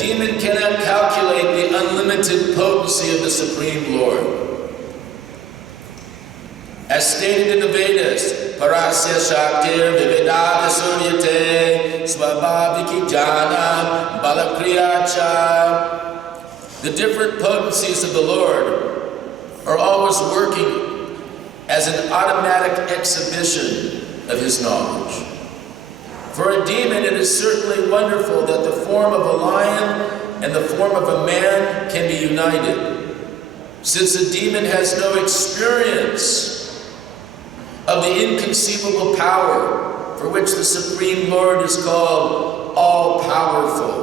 demon cannot calculate the unlimited potency of the Supreme Lord. As stated in the Vedas, Parasya Shaktir Vividada Suryate Swabhaviki Jana Balakriyacha. The different potencies of the Lord are always working as an automatic exhibition of his knowledge. For a demon, it is certainly wonderful that the form of a lion and the form of a man can be united, since a demon has no experience of the inconceivable power for which the Supreme Lord is called all-powerful.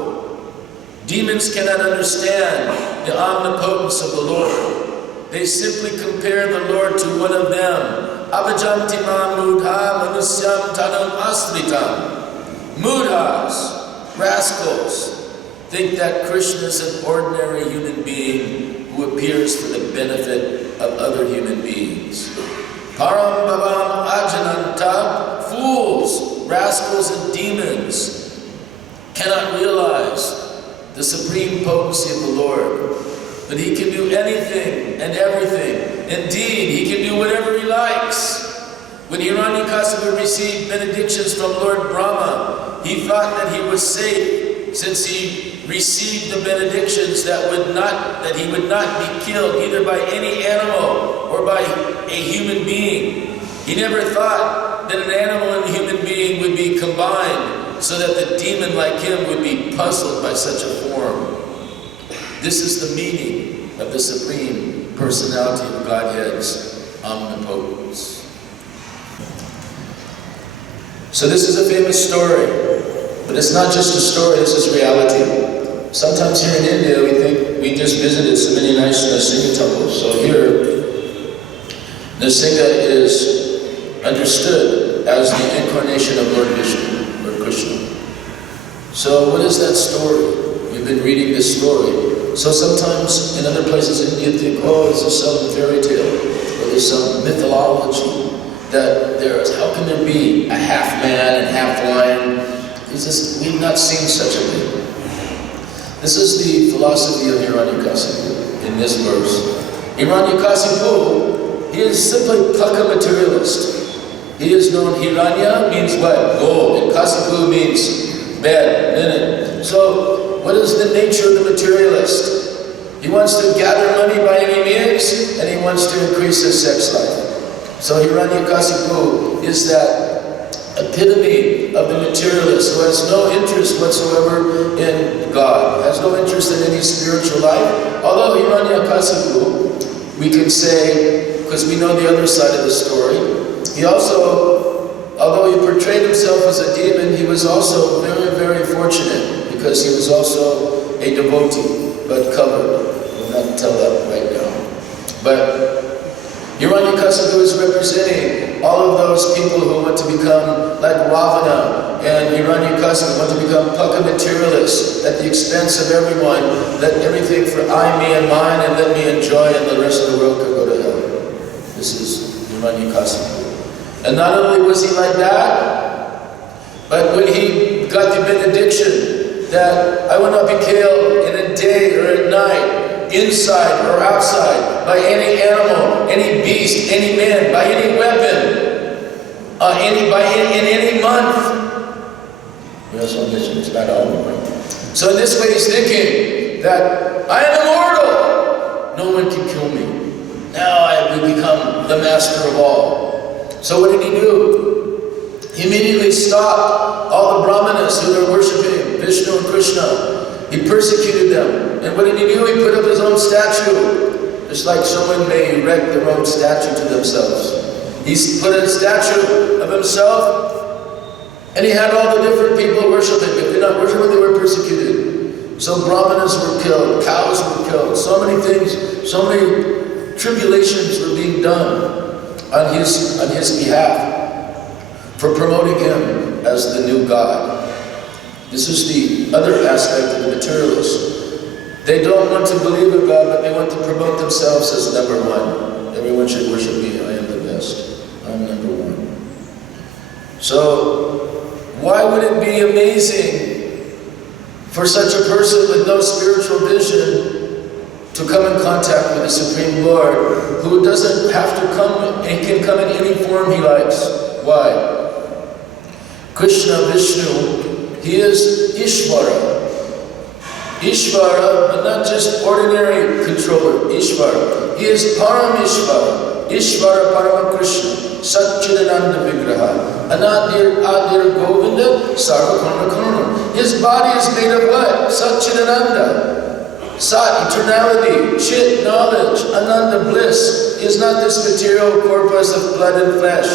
Demons cannot understand the omnipotence of the Lord. They simply compare the Lord to one of them. Avajantimam mudha manusyam tanam asritam. Mudhas, rascals, think that Krishna is an ordinary human being who appears for the benefit of other human beings. Param bhavam ajananta, fools, rascals and demons cannot realize the supreme potency of the Lord. But he can do anything and everything. Indeed, he can do whatever he likes. When Hiranyakasipu received benedictions from Lord Brahma, he thought that he was safe, since he received the benedictions that he would not be killed either by any animal or by a human being. He never thought that an animal and a human being would be combined so that the demon like him would be puzzled by such a form. This is the meaning of the Supreme Personality of Godhead's omnipotence. So this is a famous story, but it's not just a story, this is reality. Sometimes here in India we think we just visited so many nice Nrsimha temples. So here, Nrsimha is understood as the incarnation of Lord Vishnu, or Krishna. So what is that story? We've been reading this story. So sometimes in other places in India think, oh, is there some fairy tale, or there's some mythology that there is, how can there be a half man and half lion? It's just, we've not seen such a thing. This is the philosophy of Hiranyakasipu in this verse. Hiranyakasipu, he is simply Paka materialist. He is known, Hiranya means what? Gold, and Kasipu means bed, linen. So, what is the nature of the materialist? He wants to gather money by any means, and he wants to increase his sex life. So Hiranyakasipu is that epitome of the materialist who has no interest whatsoever in God, has no interest in any spiritual life. Although Hiranyakasipu, we can say, because we know the other side of the story, he also, although he portrayed himself as a demon, he was also very, very fortunate, because he was also a devotee, but covered. We'll not tell that right now. But Hiranyakasipu is representing all of those people who want to become like Ravana, and Hiranyakasipu want to become Paka materialists at the expense of everyone. Let everything for I, me, and mine, and let me enjoy, and the rest of the world can go to hell. This is Hiranyakasipu. And not only was he like that, but when he got the benediction that I will not be killed in a day or at night, inside or outside, by any animal, any beast, any man, by any weapon, in any month. Yes, I'll mention it's not all right. So in this way he's thinking that I am immortal. No one can kill me. Now I will become the master of all. So what did he do? He immediately stopped all the brahmanas who were worshipping Vishnu and Krishna. He persecuted them. And what did he do? He put up his own statue. Just like someone may erect their own statue to themselves. He put a statue of himself, and he had all the different people worship him. If they did not worship him, they were persecuted. So brahmanas were killed, cows were killed, so many things, so many tribulations were being done on his behalf, for promoting him as the new God. This is the other aspect of the materialists. They don't want to believe in God, but they want to promote themselves as number one. Everyone should worship me, I am the best. I'm number one. So, why would it be amazing For such a person with no spiritual vision to come in contact with the Supreme Lord, who doesn't have to come, and can come in any form he likes. Why? Krishna, Vishnu, he is Ishvara. Ishvara, but not just ordinary controller, Ishvara. He is Paramishvara, Ishvara Parama Krishna, Satchidananda Vigraha, Anadir Adir Govinda, Sarvakarma Karma. His body is made of what? Satchidananda. Sat, eternality, Chit, knowledge, Ananda, bliss. He is not this material corpus of blood and flesh.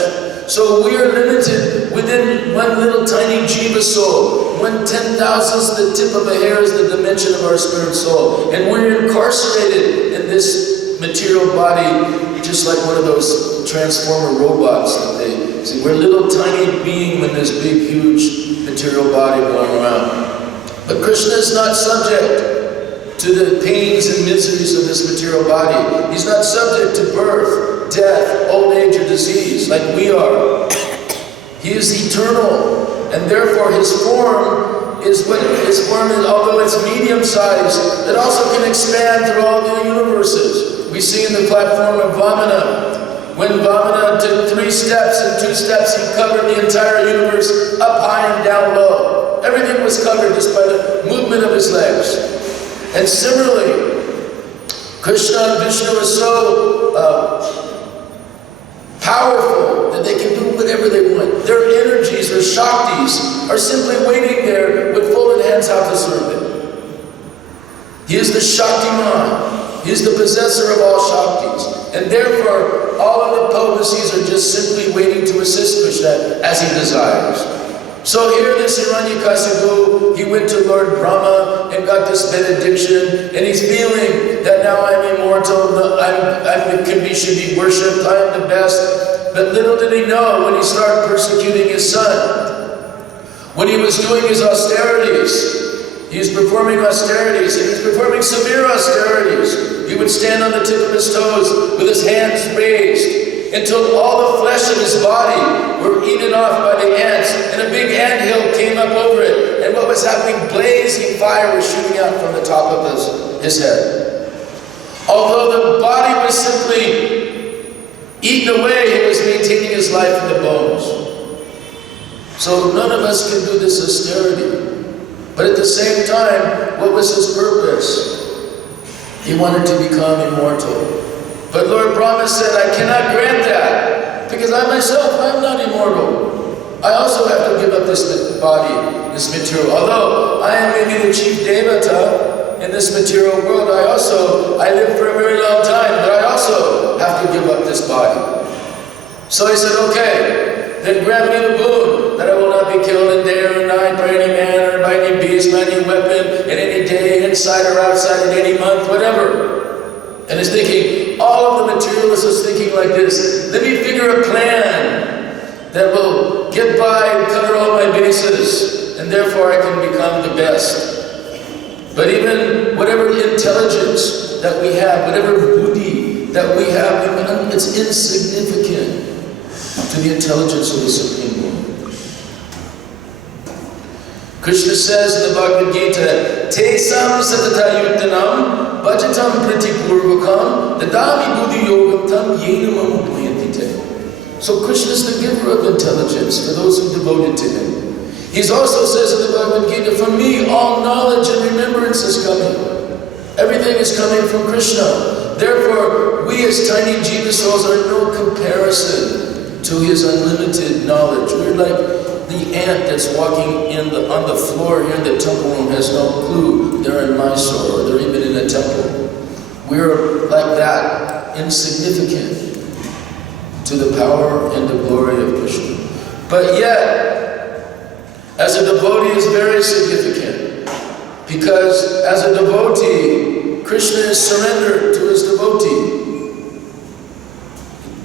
So we are limited within one little tiny jiva soul. 1/10,000th the tip of a hair is the dimension of our spirit soul. And we're incarcerated in this material body, just like one of those transformer robots that they see. We're a little tiny being with this big, huge material body going around. But Krishna is not subject to the pains and miseries of this material body. He's not subject to birth, death, old age, or disease like we are. He is eternal, and therefore his form is what his form is, although it's medium-sized, it also can expand through all the universes. We see in the platform of Vamana, when Vamana took 3 steps and 2 steps, he covered the entire universe up high and down low. Everything was covered just by the movement of his legs. And similarly, Krishna and Vishnu are so powerful that they can do whatever they want. Their energies or shaktis are simply waiting there with folded hands how to serve it. He is the Shaktiman. He is the possessor of all shaktis. And therefore, all of the potencies are just simply waiting to assist Krishna as he desires. So here this Hiranyakasipu, he went to Lord Brahma and got this benediction, and he's feeling that now I'm immortal, should be worshipped, I am the best. But little did he know when he started persecuting his son. When he was doing his austerities, he was performing austerities, and he was performing severe austerities. He would stand on the tip of his toes with his hands raised, until all the flesh of his body were eaten off by the ants, and a big anthill came up over it. And what was happening? Blazing fire was shooting out from the top of his head. Although the body was simply eaten away, he was maintaining his life in the bones. So none of us can do this austerity. But at the same time, what was his purpose? He wanted to become immortal. But Lord Brahma said, I cannot grant that, because I myself, I am not immortal. I also have to give up this body, this material. Although I am maybe the chief devata in this material world, I live for a very long time, but I also have to give up this body. So he said, okay, then grant me the boon that I will not be killed in day or night by any man or by any beast, by any weapon, in any day, inside or outside, in any month, whatever. And he's thinking, all of the materialists is thinking like this, let me figure a plan that will get by and cover all my bases, and therefore I can become the best. But even whatever intelligence that we have, whatever buddhi that we have, it's insignificant to the intelligence of the Supreme Lord. Krishna says in the Bhagavad Gita, Tesam satata yuttanam bhajatam pratipurvakam dadami buddhi yogam tam yenam amupayatite. So Krishna is the giver of intelligence for those who devoted to him. He also says in the Bhagavad Gita, from me all knowledge and remembrance is coming. Everything is coming from Krishna. Therefore, we as tiny jiva souls are no comparison to his unlimited knowledge. We're like the ant that's walking on the floor here in the temple room has no clue they're in Mysore or they're even in a temple. We're like that, insignificant to the power and the glory of Krishna. But yet, as a devotee is very significant, because as a devotee, Krishna is surrendered to his devotee.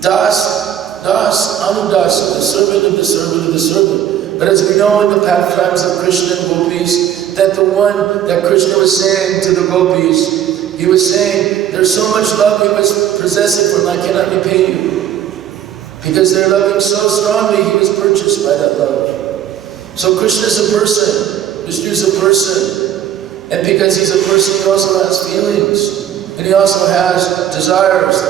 Das, Anudasa, the servant of the servant of the servant. But as we know in the pastimes of Krishna and gopis, that the one that Krishna was saying to the gopis, he was saying, there's so much love he was possessing for them, I cannot repay you. Because they're loving so strongly, he was purchased by that love. So Krishna is a person, Vishnu is a person. And because he's a person, he also has feelings. And he also has desires.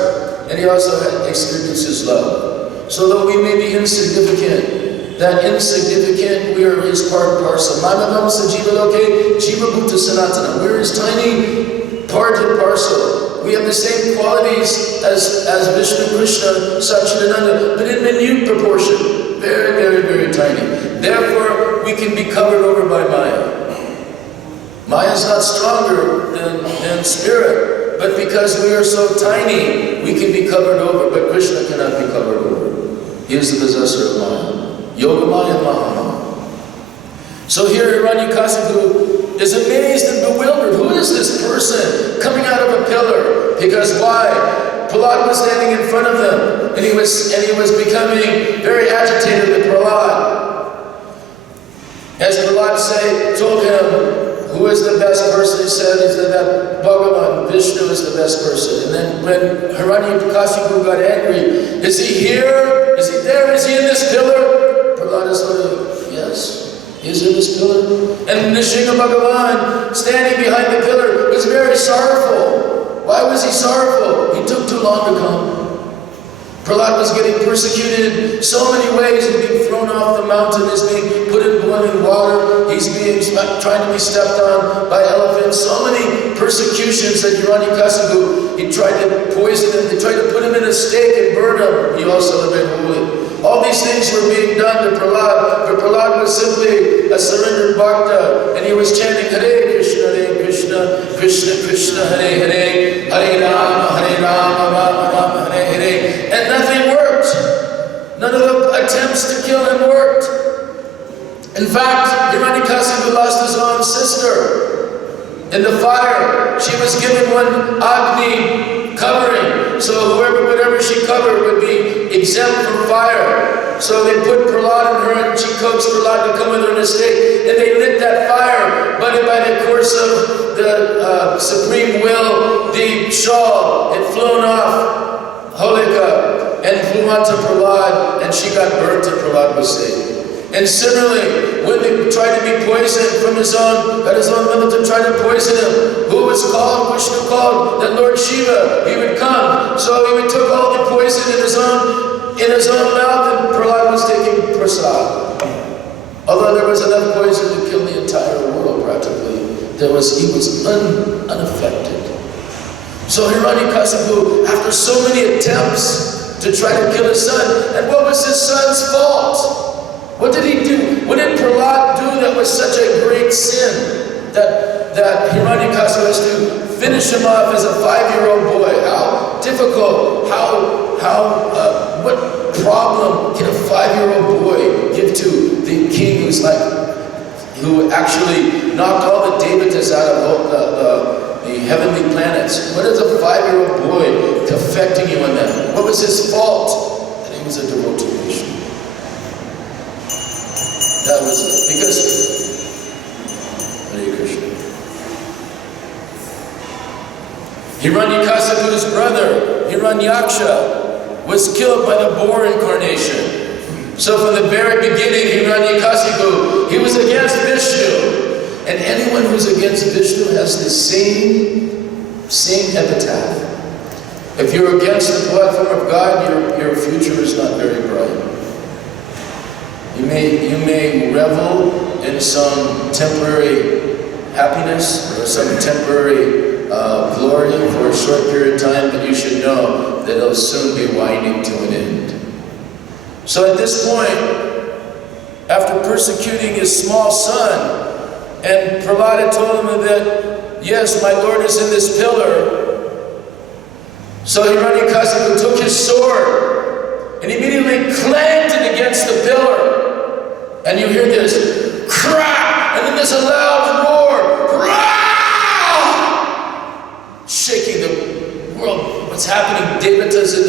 And he also experiences love. So though we may be insignificant, that insignificant, we are his part and parcel. Mamamamsa jiva loke, jiva bhuta sanatana. We're his tiny part and parcel. We have the same qualities as Vishnu, Krishna, Satchidananda, but in minute proportion. Very, very, very tiny. Therefore, we can be covered over by Maya. Maya is not stronger than spirit, but because we are so tiny, we can be covered over, but Krishna cannot be covered over. He is the possessor of Maya. Yoga Maya Mahamaya. So here Hiranyakasipu is amazed and bewildered. Who is this person coming out of a pillar? Because why? Prahlad was standing in front of them, and he was becoming very agitated with Prahlad. As Prahlad told him, who is the best person? He said that Bhagavan, Vishnu is the best person. And then when Hiranyakasipu got angry, is he here? Is he there? Is he in this pillar? Prahlad is sort of, yes. He's in this pillar. And Nrsimha Bhagavan, standing behind the pillar, was very sorrowful. Why was he sorrowful? He took too long to come. Prahlad was getting persecuted in so many ways. He's being thrown off the mountain. He's being put in boiling water. He's being trying to be stepped on by elephants. So many persecutions that Hiranyakasipu, he tried to poison him. They tried to put him in a stake and burn him. He also had been holy. All these things were being done to Prahlad, but Prahlad was simply a surrendered bhakta, and he was chanting Hare Krishna, Krishna Krishna, Hare Hare, Hare Rama, Rama Rama, Hare Hare, and nothing worked. None of the attempts to kill him worked. In fact, Hiranyakasipu lost his own sister in the fire. She was given one Agni covering, so whatever she covered would be exempt from fire. So they put Prahlad in her, and she coaxed Prahlad to come with her in a stake, and they lit that fire. But by the course of the supreme will, the shawl had flown off Holika and flew onto Prahlad, and she got burnt, and Prahlad was saved. And similarly, when they tried to be poisoned from his own mother to try to poison him, who was called? Vishnu called that Lord Shiva, he would come. So he would took all the poison in his own mouth, and Prahlad was taking prasad. Although there was enough poison to kill the entire world practically, he was unaffected. So Hiranyakasipu, after so many attempts to try to kill his son, and what was his son's fault? What did he do? What did Prahlad do that was such a great sin that Hiranyakasipu has to finish him off as a 5-year-old boy? How difficult, what problem can a 5-year-old boy give to the king who actually knocked all the Devatas out of the heavenly planets? What is a 5-year-old boy affecting you in that? What was his fault? That he was a devotee of Vishnu. That was it. Because, Hare Krishna. Hiranyakasipu's brother, Hiranyaksha, was killed by the boar incarnation. So from the very beginning, Hiranyakasipu, he was against Vishnu. And anyone who's against Vishnu has the same epitaph. If you're against the platform of God, your future is not very bright. You may revel in some temporary happiness or some temporary glory for a short period of time, but you should know that it'll soon be winding to an end. So at this point, after persecuting his small son, and Prahlad told him that, yes, my Lord is in this pillar. So Hiranyakasipu took his sword and immediately clanked it against the pillar. And you hear this crack, and then there's a loud roar, Rah! Shaking the world. What's happening? Devatas in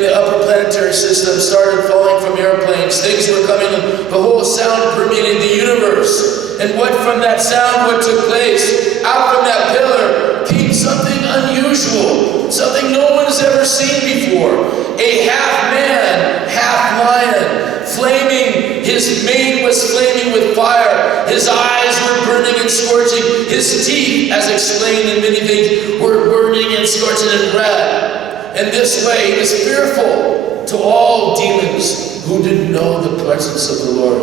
the upper planetary system started falling from airplanes. Things were coming. The whole sound permeated the universe. And from that sound, what took place? Out from that pillar came something unusual, something no one has ever seen before. A half man, half lion, flaming. His mane was flaming with fire. His eyes were burning and scorching. His teeth, as explained in many things, were burning and scorching and red. In this way, he was fearful to all demons who didn't know the presence of the Lord.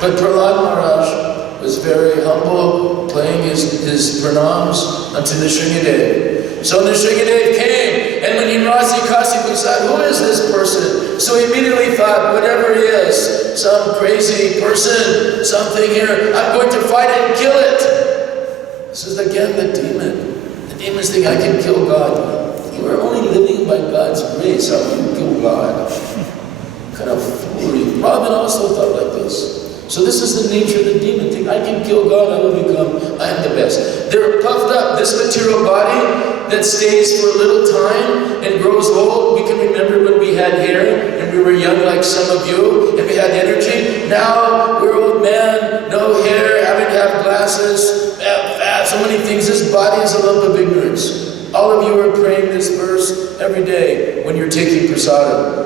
But Prahlad Maharaj was very humble, playing his pranams unto Nrsingadev. So Nrsingadev came, and when Hiranyakasipu said, "Who is this person?" So he immediately thought, whatever he is, some crazy person, something here, I'm going to fight it and kill it. This is again the demon. The demons think I can kill God. You are only living by God's grace. How can you kill God? What kind of foolery. Brahman also thought like this. So this is the nature of the demon. Think I can kill God, I am the best. They're puffed up. This material body that stays for a little time and grows old. We can remember when we had hair and we were young like some of you and we had energy. Now we're old men, no hair, having to have glasses, fat, so many things. This body is a lump of ignorance. All of you are praying this verse every day when you're taking prasadam.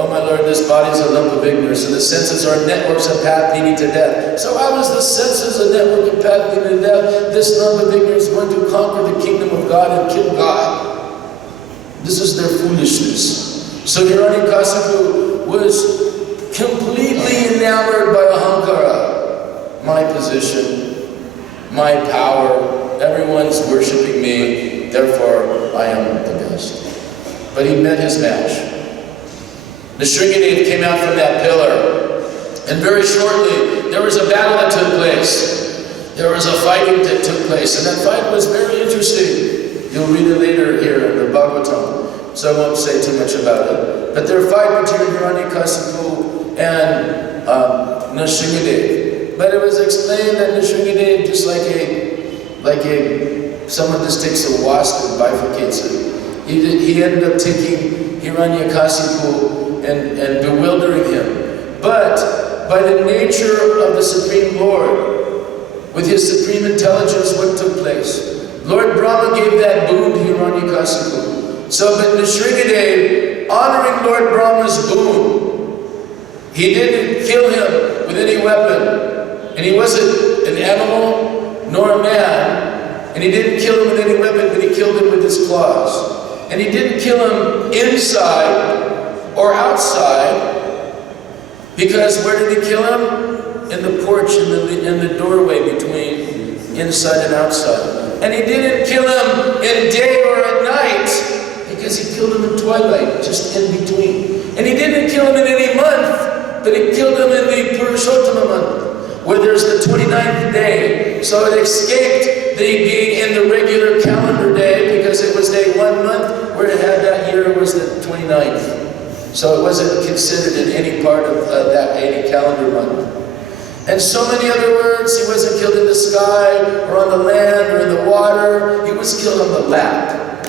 Oh my Lord, this body is a lump of ignorance, and the senses are networks of path leading to death. So how is the senses a network of path leading to death? This lump of ignorance is going to conquer the kingdom of God and kill God. This is their foolishness. So Hiranyakasipu was completely enamored by ahankara. My position, my power, everyone's worshipping me, therefore I am the best. But he met his match. Nrsingadev came out from that pillar, and very shortly there was a battle that took place. There was a fighting that took place, and that fight was very interesting. You'll read it later here in the Bhagavatam, so I won't say too much about it. But their fight between Hiranyakasipu and Nrsingadev. But it was explained that Nrsingadev, just like someone just takes a wasp and bifurcates it. He ended up taking Hiranyakasipu and bewildering him. But by the nature of the Supreme Lord, with his supreme intelligence, what took place? Lord Brahma gave that boon to Hiranyakasipu. So, but Nrsingadev, honoring Lord Brahma's boon, he didn't kill him with any weapon. And he wasn't an animal nor a man. And he didn't kill him with any weapon, but he killed him with his claws. And he didn't kill him inside or outside, because where did he kill him? In the porch, in the doorway between inside and outside. And he didn't kill him in day or at night, because he killed him in twilight, just in between. And he didn't kill him in any month, but he killed him in the Purushottama month, where there's the 29th day. So it escaped being in the regular calendar day, because it was day 1 month, where it had that year was the 29th. So it wasn't considered in any part of that 80 calendar month. And so many other words. He wasn't killed in the sky, or on the land, or in the water. He was killed on the lap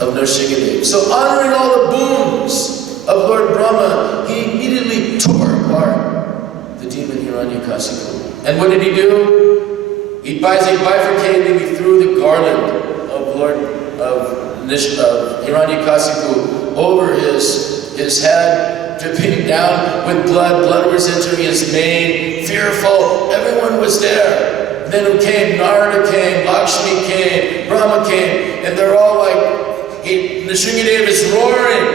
of Nrsingadev. So honoring all the boons of Lord Brahma, he immediately tore apart the demon Hiranyakasipu. And what did he do? He bifurcated and he threw the garland of Hiranyakasipu over his head, dripping down with blood. Blood was entering his mane, fearful. Everyone was there. Then who came? Narada came, Lakshmi came, Brahma came, and they're all like, Nrsingadev is roaring,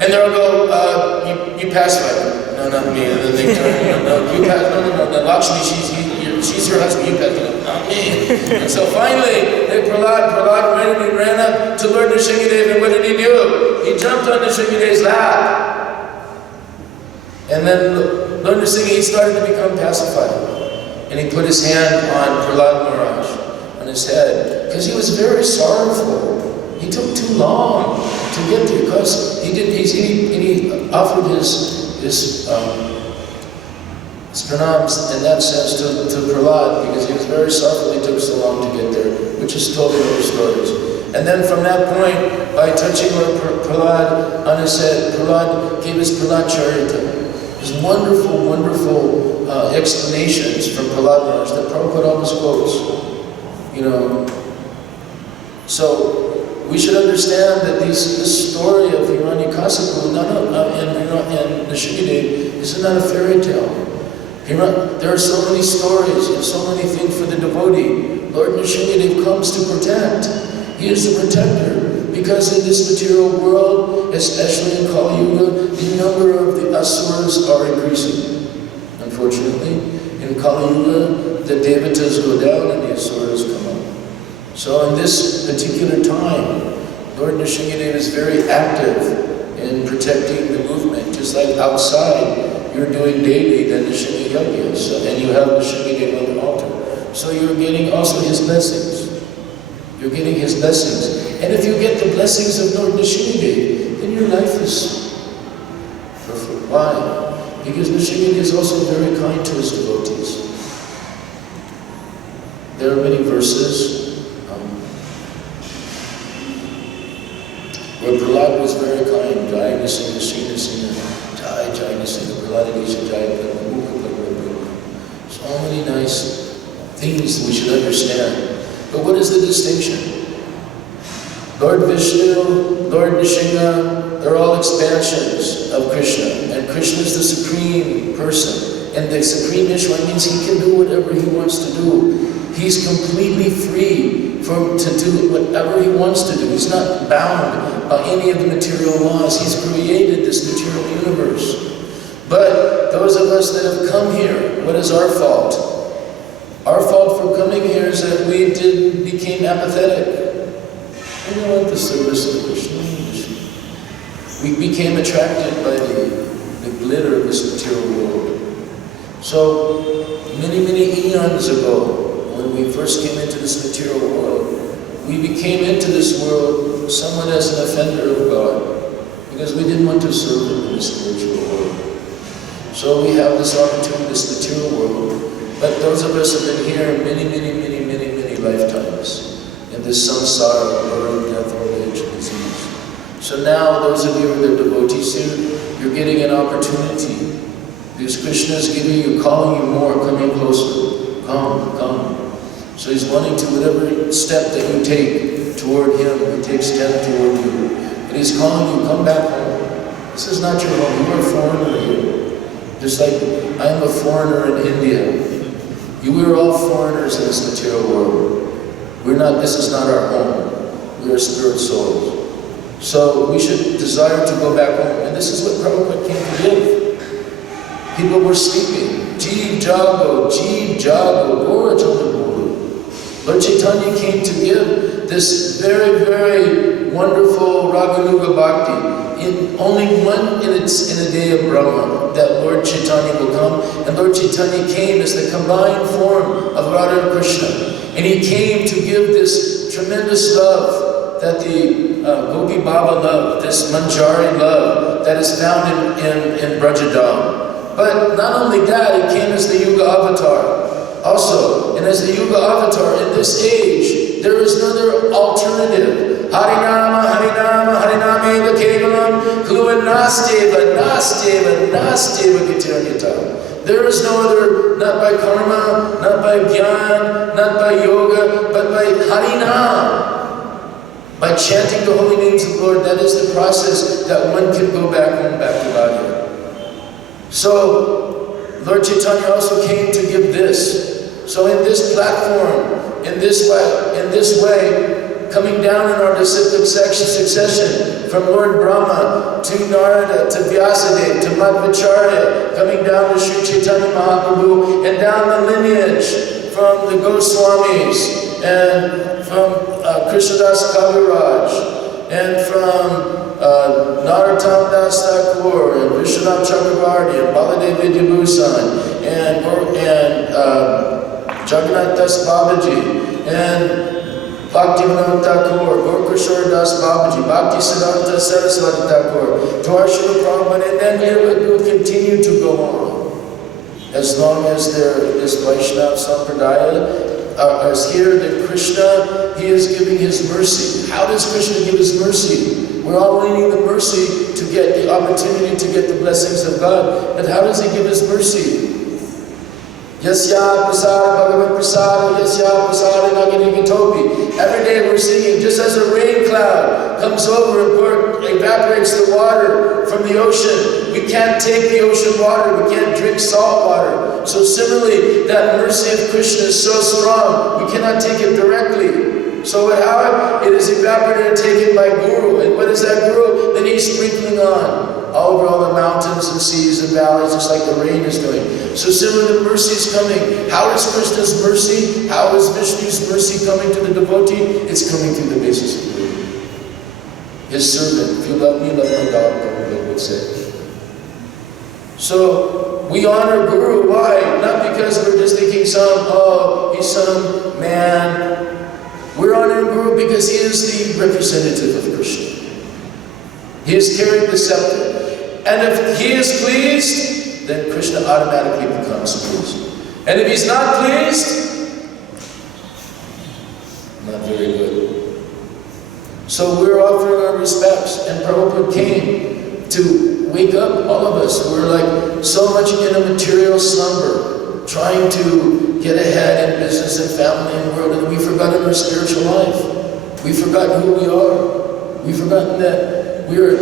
and they'll go, you pass by. No, not me. And then they turn, no, you pass. No, Lakshmi, she's your husband, you pass. Not me. And so finally, Prahlad ran up to Lord Nrsingadev, and what did he do? He jumped on Nrsingadev's lap. And then Lord Nrsingadev, he started to become pacified. And he put his hand on Prahlad Maharaj, on his head, because he was very sorrowful. He took too long to get there, because he offered his pranams in that sense to Prahlad, because he was very sorrowful he took so long to get there, which is told in other stories. And then from that point, by touching Lord Prahlad on his head, Prahlad gave his Prahlad Charita. His wonderful, wonderful explanations from Prahlad Maharaj that Prabhupada always quotes. So we should understand that this story of Hiranyakasipu and Nrsingadev is not a fairy tale. There are so many stories and so many things for the devotee. Lord Nrsimhadev comes to protect. He is the protector. Because in this material world, especially in Kali Yuga, the number of the asuras are increasing. Unfortunately, in Kali Yuga, the devatas go down and the asuras come up. So in this particular time, Lord Nrsimhadev is very active in protecting the movement. Just like outside, you're doing daily the Nrsimha Yajna, and you have Nrsimhadev on the altar. So you're getting also his blessings. You're getting his blessings. And if you get the blessings of Lord Nrsimhadev, then your life is perfect. Why? Because Nrsimhadev is also very kind to his devotees. There are many verses where Prahlad was very kind. Jai Nrsimha, Sina Sina, Jai Nrsimha, Prahlad Isha, Jai Prahlad. So many nice things we should understand. But what is the distinction? Lord Vishnu, Lord Nrsimha, they're all expansions of Krishna. And Krishna is the supreme person. And the supreme Ishwar means he can do whatever he wants to do. He's completely free to do whatever he wants to do. He's not bound by any of the material laws. He's created this material universe. But those of us that have come here, what is our fault? Our fault for coming here is that we became apathetic. We don't want the service of Krishna. We became attracted by the glitter of this material world. So, many eons ago, when we first came into this material world, we became into this world somewhat as an offender of God, because we didn't want to serve Him in the spiritual world. So we have this opportunity, this material world. But those of us have been here many lifetimes in this samsara, birth, death, old age, and disease. So now, those of you who are devotees here, you're getting an opportunity. Because Krishna is giving you, calling you more, coming closer. Come. So he's wanting to, whatever step that you take toward him, he takes step toward you. And he's calling you, come back home. This is not your home. You are a foreigner here. Just like I am a foreigner in India. We are all foreigners in this material world. This is not our home. We are spirit souls. So we should desire to go back home. And this is what Prabhupada came to give. People were sleeping. Jeev Jago, Gora Chandra. Lord Chaitanya came to give this very wonderful Raganuga Bhakti. Only one in a day of Brahma that Lord Chaitanya will come. And Lord Chaitanya came as the combined form of Radha and Krishna. And he came to give this tremendous love that the Gopi Baba love, this Manjari love that is found in Brajadam. But not only that, it came as the Yuga Avatar also. And as the Yuga Avatar in this age, there is no other alternative. Harinama Eva Kevalam, Kluva Nasteva Gitanyata. There is no other, not by karma, not by jnana, not by yoga, but by Harinam. By chanting the holy names of the Lord, that is the process that one can go back home, back to Radha. So, Lord Chaitanya also came to give this. So in this platform, in this way, coming down in our disciplic succession, from Lord Brahma to Narada to Vyasadeva to Madhvacharya, coming down to Sri Chaitanya Mahaprabhu, and down the lineage from the Goswamis, and from Krishnadas Kaviraj, and from Narottam Das Thakur, and Vishwanath Chakravarti, and Baladev Vidyabhusan, and Jagannath Das Babaji, and Bhakti Vinod Thakur, Gorkishore Das Babaji, Bhakti Siddhanta Saraswati Thakur, to our Srila Prabhupada, and then it will continue to go on. As long as this Vaishnava Sampradaya is here, that Krishna, he is giving his mercy. How does Krishna give his mercy? We're all needing the mercy to get the opportunity to get the blessings of God. But how does he give his mercy? Yasya prasada bhagavat prasada, yasya prasada naginigatopi. Every day we're singing, just as a rain cloud comes over and evaporates the water from the ocean. We can't take the ocean water, we can't drink salt water. So similarly, that mercy of Krishna is so strong, we cannot take it directly. So how it is evaporated and taken by Guru. And what is that Guru? Then he's sprinkling on all over all the mountains and seas and valleys, just like the rain is doing. So similarly, the mercy is coming. How is Krishna's mercy? How is Vishnu's mercy coming to the devotee? It's coming through the basis of Guru. His servant. If you love me, love my dog, Prabhupada would say. So we honor Guru. Why? Not because we're just thinking he's some man. We're honoring Guru because he is the representative of Krishna. He is carrying the scepter. And if he is pleased, then Krishna automatically becomes pleased. And if he's not pleased, not very good. So we're offering our respects. And Prabhupada came to wake up all of us. We're like so much in a material slumber, trying to get ahead in business and family and world, and we've forgotten our spiritual life. We've forgotten who we are. We've forgotten that we are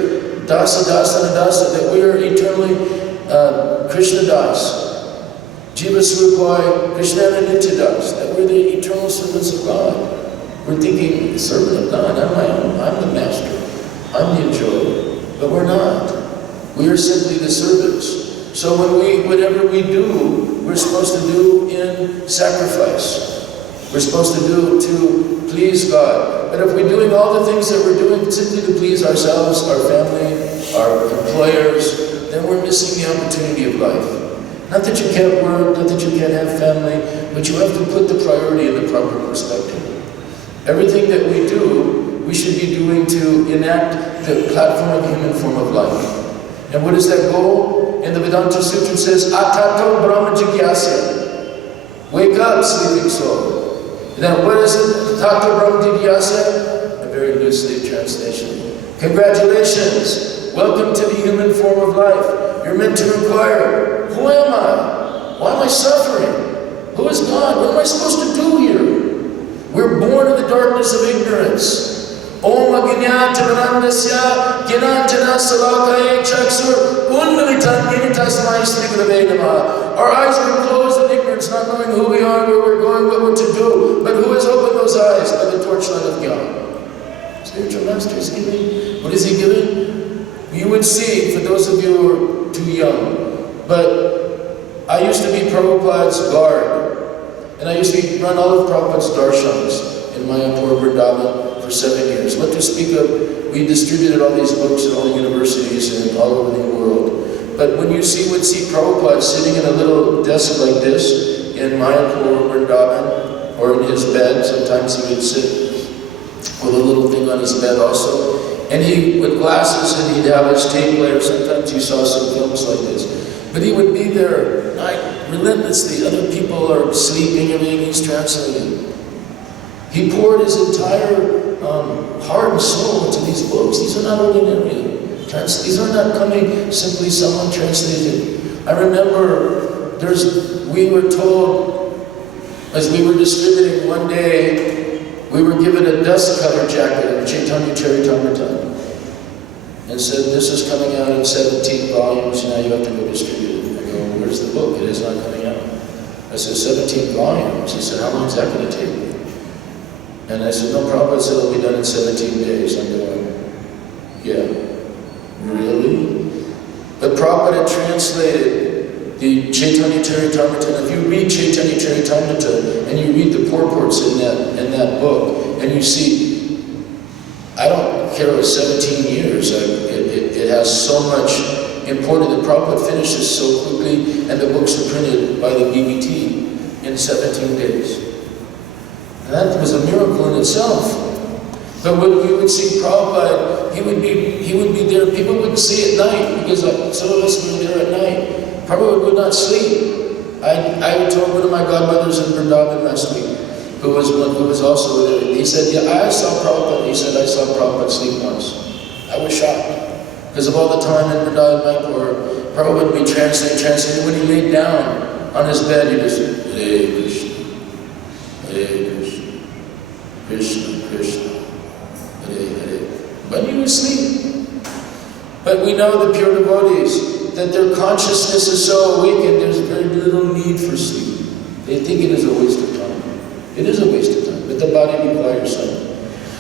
Dasa, Dasa, and Dasa, that we are eternally Krishna Das, Jiva Swarupai, Krishna and Nitya Das, that we're the eternal servants of God. We're thinking, servant of God, I'm the master, I'm the enjoyer, but we're not. We are simply the servants. So whatever we do, we're supposed to do in sacrifice. We're supposed to do to please God. But if we're doing all the things that we're doing simply to please ourselves, our family, our employers, then we're missing the opportunity of life. Not that you can't work, not that you can't have family, but you have to put the priority in the proper perspective. Everything that we do, we should be doing to enact the platform of the human form of life. And what is that goal? In the Vedanta Sutra it says, Atato Brahma Jigyasa. Wake up, sleeping soul. Now what is it? Atato Brahma Jigyasa? A very loose translation. Congratulations. Welcome to the human form of life. You're meant to inquire, who am I? Why am I suffering? Who is God? What am I supposed to do here? We're born in the darkness of ignorance. Om Agnyatamanandasya Gyananjana Salakaya Chaksur Unmilitan Ginitasmai Sri Gurave Namaha. Our eyes were closed in ignorance, not knowing who we are, where we're going, what we're to do. But who has opened those eyes? By the torchlight of God. Spiritual Master is giving. What is he giving? You would see, for those of you who are too young, but I used to be Prabhupada's guard. And I used to run all of Prabhupada's darshans in Mayapur, Vrindavan, for 7 years. What to speak of, we distributed all these books in all the universities and all over the world. But when you would see Prabhupada sitting in a little desk like this in Mayapur, Vrindavan, or in his bed, sometimes he would sit with a little thing on his bed also. And he, with glasses, and he'd have his tape player. Sometimes you saw some films like this. But he would be there relentlessly. Other people are sleeping, everything he's translating. He poured his entire heart and soul into these books. These are not ordinary. These are not coming simply someone translated. I remember we were told, as we were distributing one day, we were given a dust cover jacket of Chaitanya Charitamrita and said, this is coming out in 17 volumes, now you have to go distribute it. I go, where's the book? It is not coming out. I said, 17 volumes. He said, how long is that going to take? And I said, no problem. I said, it'll be done in 17 days. I'm going, yeah, really? But Prabhupada translated the Chaitanya Charitamrita. If you read Chaitanya Charitamrita and you read the purports in that book, and you see, I don't care what 17 years, it has so much importance that Prabhupada finishes so quickly, and the books are printed by the BBT in 17 days. And that was a miracle in itself. But when we would see Prabhupada, he would be there. People wouldn't see at night because some of us were there at night. Prabhupada would not sleep. I told one of my godmothers in Vrindavan last week, who was also there. He said, yeah, I saw Prabhupada. He said, I saw Prabhupada sleep once. I was shocked because of all the time in Vrindavan, where Prabhupada would be translating. When he laid down on his bed, he just said, Hare Krishna, Hare Krishna, Krishna Krishna, Hare Hare. When he was asleep. But we know the pure devotees, that their consciousness is so awakened, there's very little need for sleep. They think it is a waste of time. It is a waste of time, but the body requires some.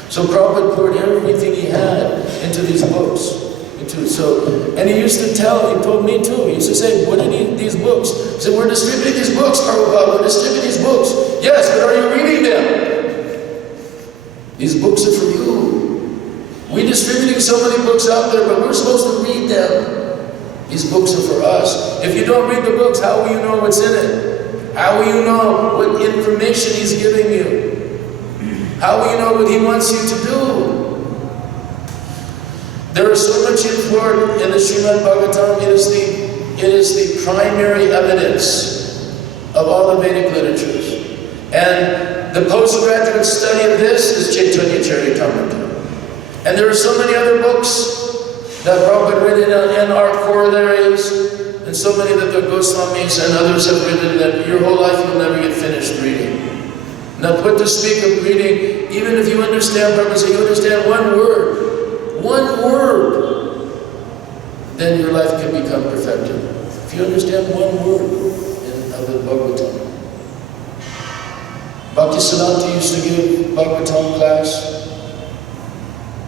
So Prabhupada poured everything he had into these books. And he used to tell, he told me too, he used to say, what are these books? He said, we're distributing these books, Prabhupada, we're distributing these books. Yes, but are you reading them? These books are for you. We're distributing so many books out there, but we're supposed to read them. These books are for us. If you don't read the books, how will you know what's in it? How will you know what information he's giving you? How will you know what he wants you to do? There is so much import in the Srimad Bhagavatam. It is the primary evidence of all the Vedic literatures. And the postgraduate study of this is Chaitanya Charitamrita. And there are so many other books that Prabhupada written in our corollaries, and so many that the Goswamis and others have written that your whole life you'll never get finished reading. Now, put to speak of reading, even if you understand Prabhupada, you understand one word, then your life can become perfected. If you understand one word of the Bhagavatam. Bhaktisiddhanta used to give Bhagavatam class,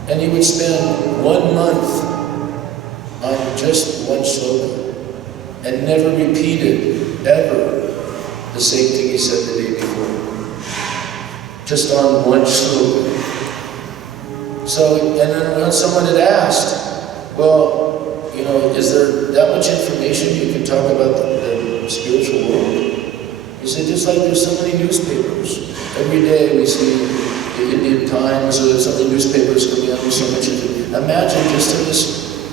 and he would spend 1 month on just one sloka, and never repeated, ever, the same thing he said the day before. Just on one sloka. So, and then when someone had asked, well, you know, is there that much information you can talk about the spiritual world? He said, just like there's so many newspapers. Every day we see the Indian Times or some of the newspapers coming out with so much of it. Imagine just in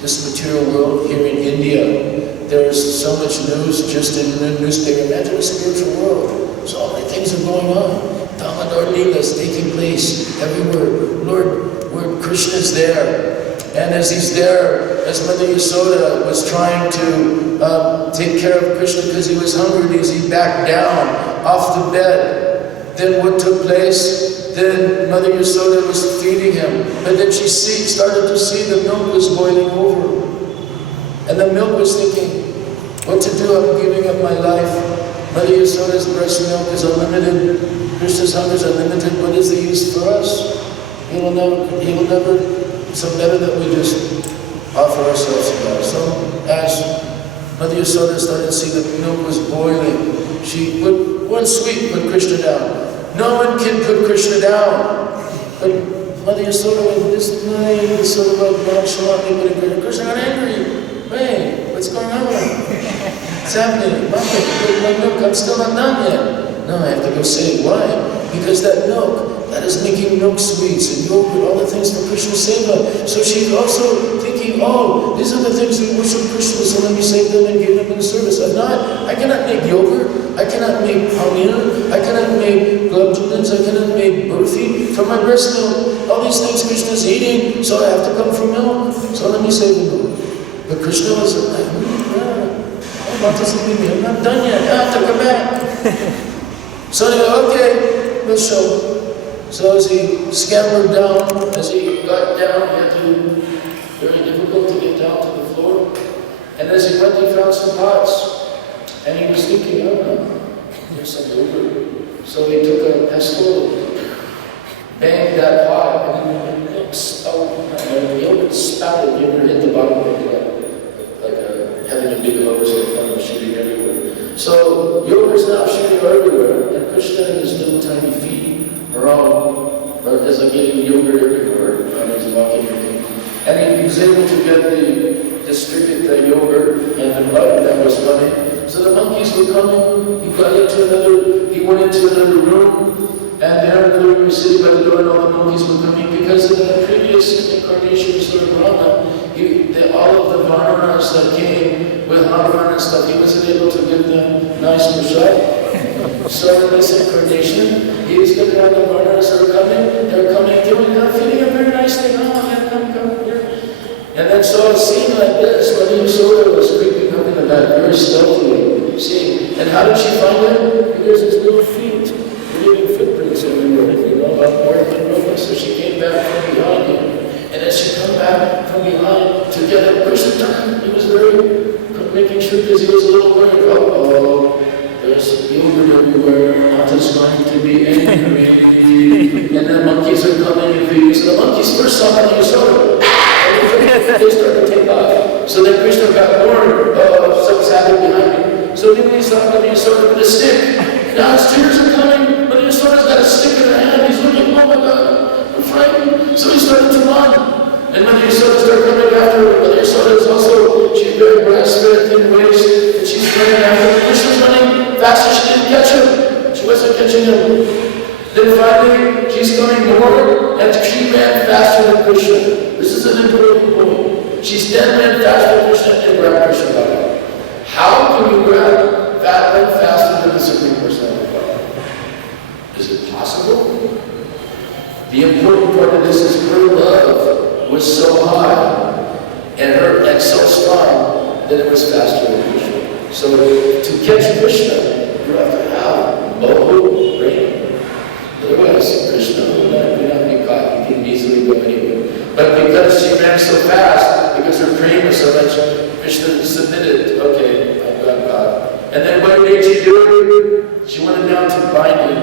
this material world here in India, there's so much news just in the newspaper. Imagine the spiritual world. So many things are going on. Damodar Leela is taking place everywhere. Lord Krishna is there. And as he's there, as Mother Yasoda was trying to take care of Krishna because he was hungry, as he backed down off the bed, then what took place? Then Mother Yasoda was feeding him. But then she started to see the milk was boiling over. And the milk was thinking, what to do? I'm giving up my life. Mother Yasoda's breast milk is unlimited. Krishna's hunger is unlimited. What is the use for us? He will never, so better that we just offer ourselves to God. So as Mother Yasoda started to see the milk was boiling, she put one sweep, put Krishna down. No one can put Krishna down. But Mother Yasoda went this way, sort of like nonchalantly putting Krishna got angry. Hey, what's going on? What's happening? My milk, I'm still not done yet. No, I have to go save. Why? Because that milk, that is making milk sweets and yogurt, all the things for Krishna Seva. So she's also thinking, oh, these are the things we worship Krishna, so let me save them and give them in service. I cannot make yogurt, I cannot make paneer, I cannot make gulab jamuns, I cannot make burfi from my breast milk. All these things Krishna is eating, so I have to come from milk. So let me save the milk. But Krishna was like, I'm not done yet, I have to come back. So anyway, okay, let's show. So as he scampered down, as he got down, he had to, very difficult to get down to the floor. And as he went, he found some pots. And he was thinking, oh, there's some yogurt. So he took a pestle, banged that pot, and the yogurt spouted, yogurt hit the bottom of it, like having a big hose and shooting everywhere. So yogurt's now shooting everywhere, and Krishna and his little tiny feet are all, as I'm getting yogurt everywhere, and he's walking everything. And he was able to distribute the yogurt and the blood that was running. So the monkeys were coming, he went into another room, and there the room was sitting by the door, and all the monkeys were coming, because in the previous incarnations of Brahma, all of the varnas that came with Hanuman and stuff, he wasn't able to give them nice prasad. So in this incarnation, he was going to have the varnas that are coming, they're feeling a very nice thing. Oh, yeah, come here. And then saw a scene like this, when Yasoda was creeping up into that very stealthily scene. And how did she find him? Because his little feet, leaving footprints everywhere, up more than Roma. So she came back from behind him. And as she come back from behind to get him, Krishna, he was very making sure, because he was a little worried. and the monkeys are coming and feeding. So the monkeys first saw Mother Yasoda, and they started to take off. So then Krishna got warned, something's happening behind me. So then he saw Mother Yasoda with a stick. Now his tears are coming. Mother Yasoda's got a stick in her hand. He's looking, oh my God, I'm frightened. So he started to run. And Mother Yasoda started coming after her. Mother Yasoda is also, she's very breastfed, thin waist, and she's running after him. Krishna's running faster. She didn't catch him. She wasn't catching him. Then finally, she's coming more, and she ran faster than Krishna. This is an important point. She's 10 ran faster than Krishna and grabbed Krishna by the How can you grab that one faster than the Supreme Personality of God? Is it possible? The important part of this is her love was so high and so strong that it was faster than Krishna. So to catch Krishna, you have to have Mahabuddhi brain. Otherwise, Krishna will not be caught. He can easily go anywhere. But because she ran so fast, because her prema was so much, Krishna submitted. Okay, I've got God. And then what did she do? She went down to bind him.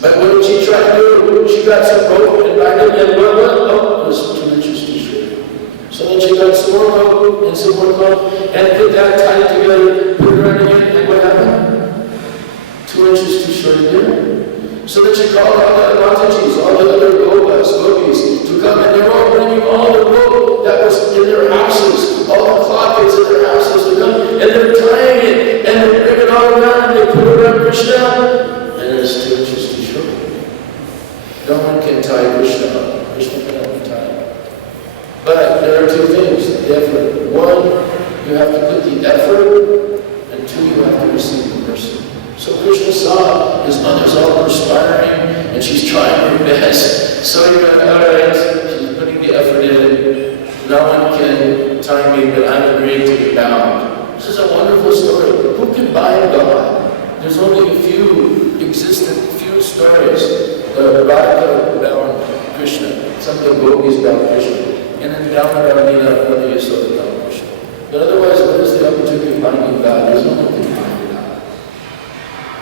But what did she try to do? She got some rope and bind him, and it was 2 inches too short. So then she got some more rope and some more rope, and put that tied together, put it around again, and what happened? 2 inches too short again. So then she called all the Matatis, all the other gopis, to come, and they were all bringing all the rope that was in their houses, all the clockets in their houses to come, and they're tying it, and they bring it all around, and they put it around Krishna, and it's 2 inches too short. No one can tie Krishna. Krishna cannot be tied. But there are 2 things, the effort. 1, you have to put the effort, and 2, you have to receive the mercy. So Krishna saw his mother's all perspiring, and she's trying her best. So he went, all right, she's putting the effort in. No one can tie me, but I'm agreeing to be bound. This is a wonderful story. Who can bind God? There's only a few stories. The Radha bound Krishna. Some of the gopis bound Krishna. And then down at Ravina, Mother Yasoda bound Krishna. But otherwise, what is the opportunity of binding God? There's no one can bind God.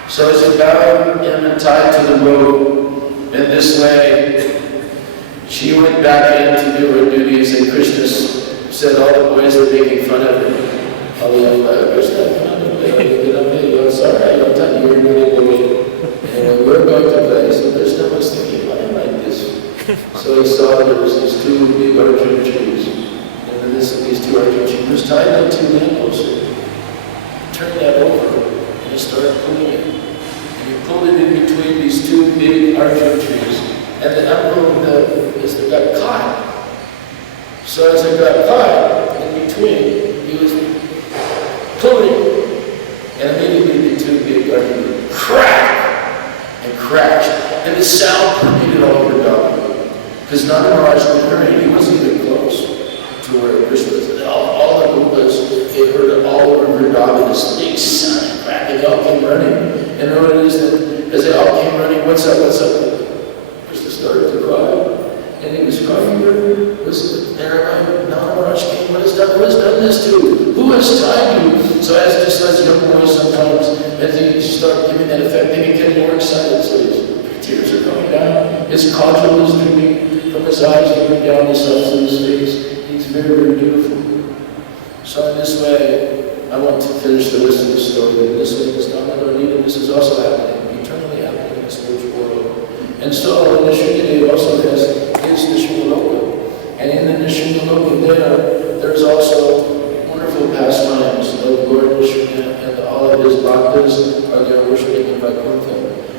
So as he bound him and tied to the rope, in this way, she went back in to do her duties, and Krishna said all the boys were making fun of her. All the young boys, Krishna, come on, get up here. You're sorry, I'm telling you, you're really boy. And we're going to play. So Krishna was thinking, why am I like this? So he saw there was these 2 big arjun trees. And then these 2 arjun trees, he was tied on 2 lampposts. Turned that over, and he started pulling it. And he pulled it in between these 2 big arjun trees. And the emperor got caught. So as it got caught in between, he was pulling, and immediately the 2 big arjun trees cracked and crashed. And the sound permeated all over Dasa. Because none of Maharaj could hear it. He wasn't even close to where Krishna was. And all the Gopas, they heard it all over Vrindavan, this big sound cracking. They all came running. And what it is that as they all came running, what's up, what's up? Krishna started to cry. And he was crying, was there, now Maharaj came, who has done this to you? Who has tied you? So just as young boys sometimes, as they start giving that effect, they get more excited. So his tears are coming down. His kajal is dripping from his eyes, dripping down the substance of his face. He's very, very beautiful. So in this way, I want to finish the rest of the story. In this way, this Dhamma, this is also happening, eternally happening in the spiritual world. And so in the Srimad also has his Nishimaloka. And in the Nishimaloka there's also wonderful pastimes of Lord Nishimaloka, and all of his bhaktas are there worshiping in Vaikuntha.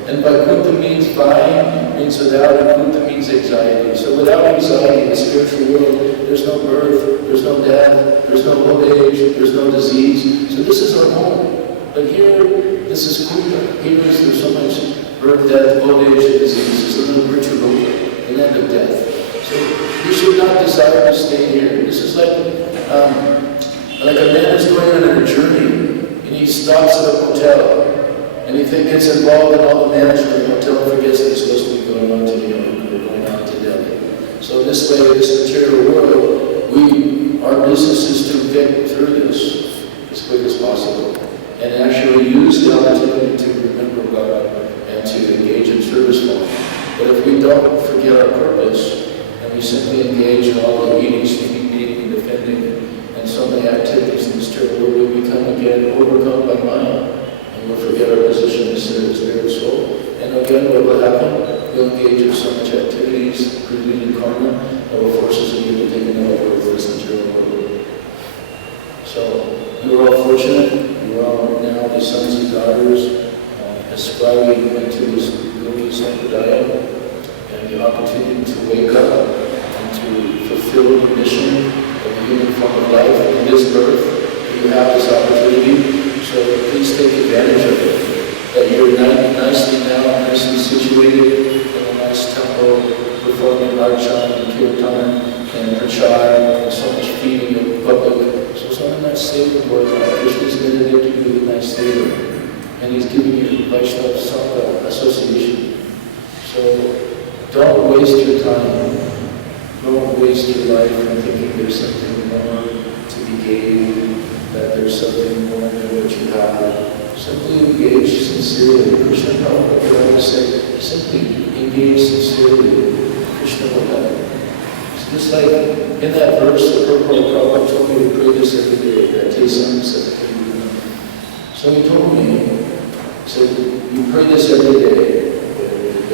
And Vaikuntha means vying, means without, and Kuntha means anxiety. So without anxiety in the spiritual world, there's no birth, there's no death, there's no old age, there's no disease. So this is our home. But here, this is Kuntha. Here there's so much birth, death, old age, and disease. It's a little virtue loka, the land of death. So you should not desire to stay here. This is like a man who's going on a journey, and he stops at a hotel, and he gets involved in all the management of the hotel and forgets that he's supposed to be going on to New York or going on to Delhi. So this way, this material world, our business is to get through this as quick as possible, and actually use the opportunity to remember God and to engage in service for Him. But if we don't forget our purpose, and we simply engage in all the eating, sleeping, eating, and defending, and so many activities in this material world, we become again overcome by mind, and we'll forget our position as spirit soul. And again, what will happen? We'll engage in so much activities, creating karma, that will force us again to take another birth in this material world. So, you are all fortunate. You are all now the sons and daughters, ascribing into this yogi sampradaya, and the opportunity to wake up and to fulfill the mission of the human form of life in this birth. You have this opportunity, so please take advantage of it. That you're nicely situated in a nice temple, performing archan and kirtan and prachar and so much feeding of public. So it's not a nice state of work. Krishna is going to give you a nice state, and he's giving you Vaishnava Sangha association. So don't waste your time. Don't waste your life in thinking there's something more to be gained, that there's something more than what you have. Simply engage sincerely. Krishna Prabhupada would always say, simply engage sincerely. Krishna will help you. It's just like in that verse, the Prabhupada told me to pray this every day, that Dasa said. So he told me, he said, you pray this every day.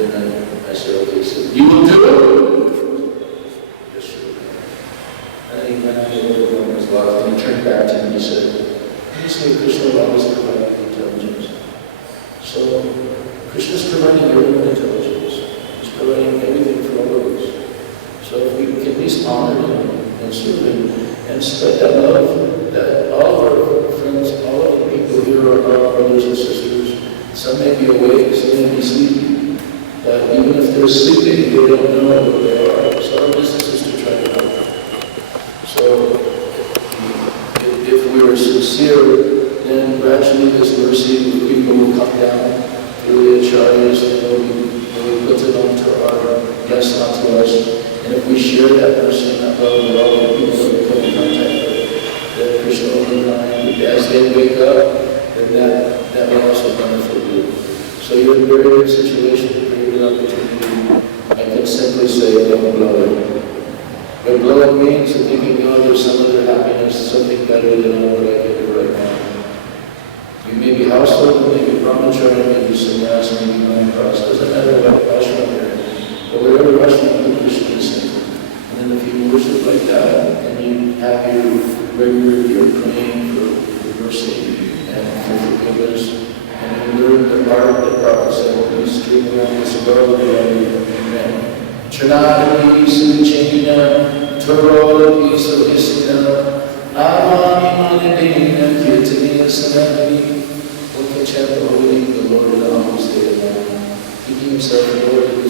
And then I said, okay, so you will do it? Yes, sir. And he went out a little bit on his life, and he turned back to me and he said, say Krishna will always provide you intelligence. So Krishna is providing your own intelligence. He's providing everything for all of us. So if we can at least honor him and serve him and spread that love, that all of our friends, all of the people here are our brothers and sisters. Some may be awake, some may be sleeping. But even if they're sleeping, they don't know who they are. So our business is to try to help them. So if we are sincere, then gradually this mercy of people will come down through the acharyas, and they'll put it onto our guests, onto us. And if we share that mercy and that love with all the people that we come in contact with, then Krishna will remind, as they wake up, then that will also benefit you. So you're in a very good situation, very good opportunity. I can simply say, don't blow it. But blow it means that thinking, oh, there's some other happiness, something better than what I can do right now. You may be household, maybe brahmachari, maybe sannyas, maybe non-cross. Doesn't matter what ashram you're in. But whatever ashram you Krishna is saying. And then if you worship like that, and you have your regular, you're praying for mercy and for forgiveness, and you learn the art that Prabhupada said, please stream around this world, amen. Chanadami Suchina, Torola Piso Amani Manadina, Kirtaniya Sanadini, one can chant the holy name of the Lord in the humblest day of man, keeping himself in order to